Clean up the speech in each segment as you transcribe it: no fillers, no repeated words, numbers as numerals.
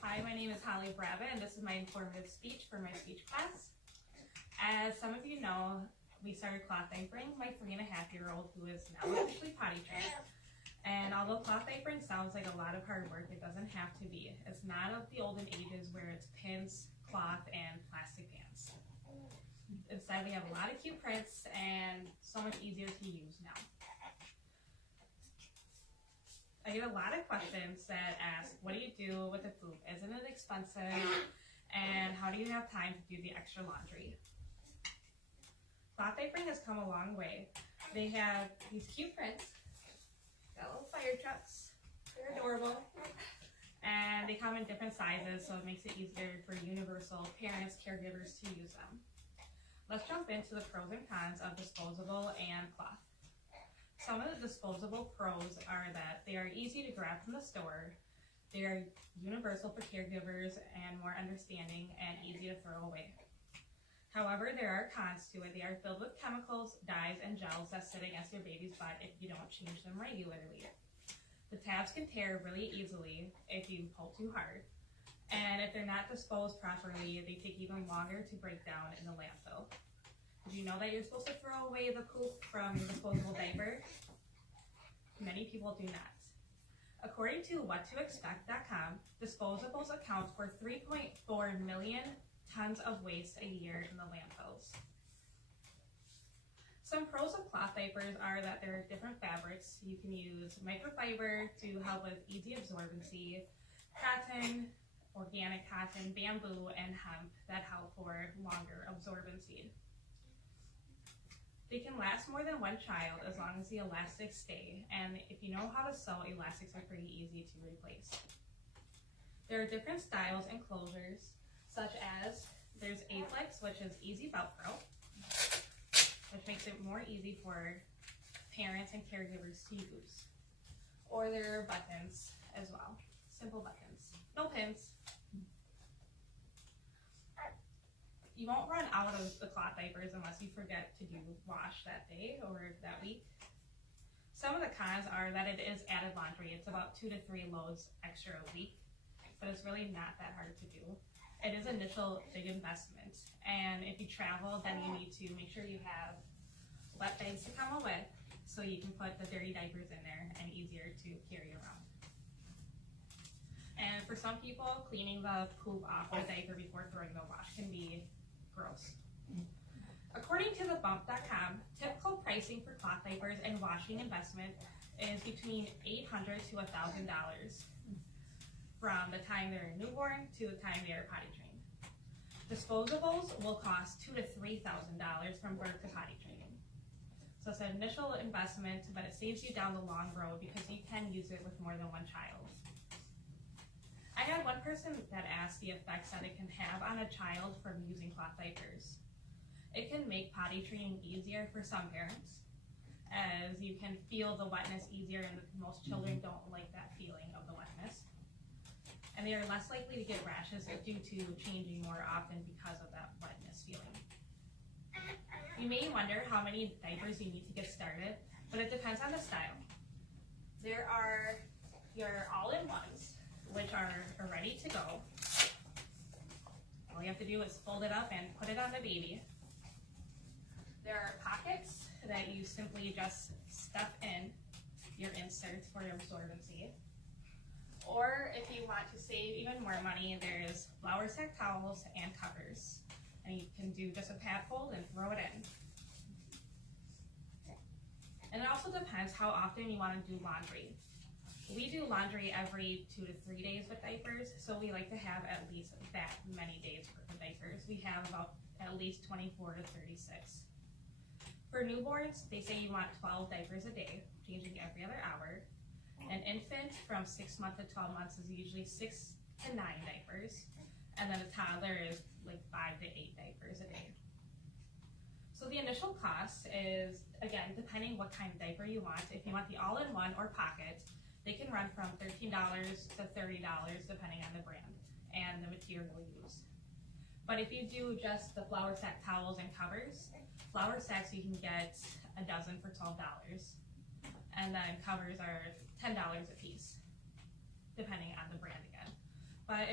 Hi, my name is Holly Brabant, and this is my informative speech for my speech class. As some of you know, we started cloth diapering my 3.5-year-old who is now officially potty trained. And although cloth diapering sounds like a lot of hard work, it doesn't have to be. It's not of the olden ages where it's pins, cloth, and plastic pants. Instead, we have a lot of cute prints and so much easier to use now. I get a lot of questions that ask, what do you do with the poop? Isn't it expensive? And how do you have time to do the extra laundry? Cloth diapering has come a long way. They have these cute prints, got little fire trucks, they're adorable, and they come in different sizes, so it makes it easier for universal parents, caregivers to use them. Let's jump into the pros and cons of disposable and cloth. Some of the disposable pros are that they are easy to grab from the store, they are universal for caregivers and more understanding and easy to throw away. However, there are cons to it. They are filled with chemicals, dyes, and gels that sit against your baby's butt if you don't change them regularly. The tabs can tear really easily if you pull too hard. And if they're not disposed properly, they take even longer to break down in the landfill. Did you know that you're supposed to throw away the poop from your disposable diaper? Many people do not. According to whattoexpect.com, disposables account for 3.4 million tons of waste a year in the landfills. Some pros of cloth diapers are that there are different fabrics. You can use microfiber to help with easy absorbency, cotton, organic cotton, bamboo, and hemp that help for longer absorbency. They can last more than one child as long as the elastics stay, and if you know how to sew, elastics are pretty easy to replace. There are different styles and closures, such as there's A-Flex, which is easy Velcro, which makes it more easy for parents and caregivers to use. Or there are buttons as well, simple buttons, no pins. You won't run out of the cloth diapers unless you forget to do wash that day or that week. Some of the cons are that it is added laundry. It's about 2 to 3 loads extra a week, but it's really not that hard to do. It is an initial big investment, and if you travel, then you need to make sure you have wet bags to come with so you can put the dirty diapers in there and easier to carry around. And for some people, cleaning the poop off the diaper before throwing the wash can be gross. According to thebump.com, typical pricing for cloth diapers and washing investment is between $800 to $1,000 from the time they're newborn to the time they are potty trained. Disposables will cost $2,000 to $3,000 from birth to potty training. So it's an initial investment, but it saves you down the long road because you can use it with more than one child. I had one person that asked the effects that it can have on a child from using cloth diapers. It can make potty training easier for some parents, as you can feel the wetness easier, and most children don't like that feeling of the wetness. And they are less likely to get rashes due to changing more often because of that wetness feeling. You may wonder how many diapers you need to get started, but it depends on the style. There are your all-in-ones, which are ready to go. All you have to do is fold it up and put it on the baby. There are pockets that you simply just stuff in your inserts for your absorbency. Or if you want to save even more money, there's flour sack towels and covers. And you can do just a pad fold and throw it in. And it also depends how often you want to do laundry. We do laundry every 2 to 3 days with diapers, so we like to have at least that many days worth of diapers. We have about at least 24 to 36. For newborns, they say you want 12 diapers a day, changing every other hour. An infant from 6 months to 12 months is usually 6 to 9 diapers, and then a toddler is like 5 to 8 diapers a day. So the initial cost is, again, depending what kind of diaper you want. If you want the all-in-one or pocket, they can run from $13 to $30 depending on the brand and the material used. But if you do just the flour sack towels and covers, flour sacks you can get a dozen for $12. and then covers are $10 a piece, depending on the brand again. But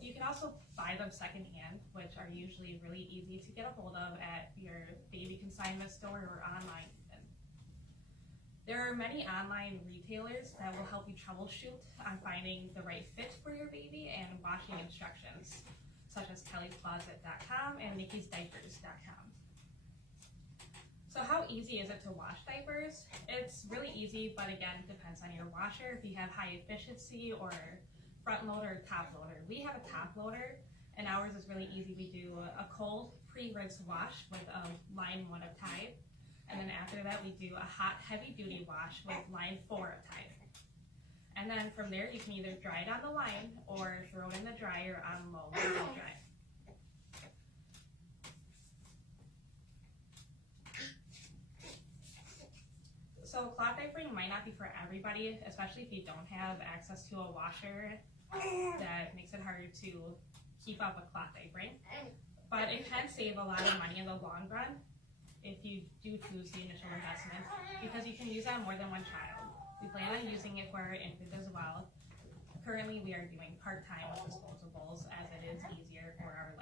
you can also buy them secondhand, which are usually really easy to get a hold of at your baby consignment store or online even. There are many online retailers that will help you troubleshoot on finding the right fit for your baby and washing instructions, such as kellycloset.com and nickysdiapers.com. So how easy is it to wash diapers? It's really easy, but again, it depends on your washer. If you have high efficiency or front loader or top loader. We have a top loader, and ours is really easy. We do a cold pre-rinse wash with a line 1 of Tide, and then after that we do a hot heavy-duty wash with line 4 of Tide. And then from there you can either dry it on the line or throw it in the dryer on low and let it dry. So cloth diapering might not be for everybody, especially if you don't have access to a washer. That makes it harder to keep up with cloth diapering. But it can save a lot of money in the long run if you do choose the initial investment, because you can use it on more than one child. We plan on using it for our infant as well. Currently we are doing part-time with disposables as it is easier for our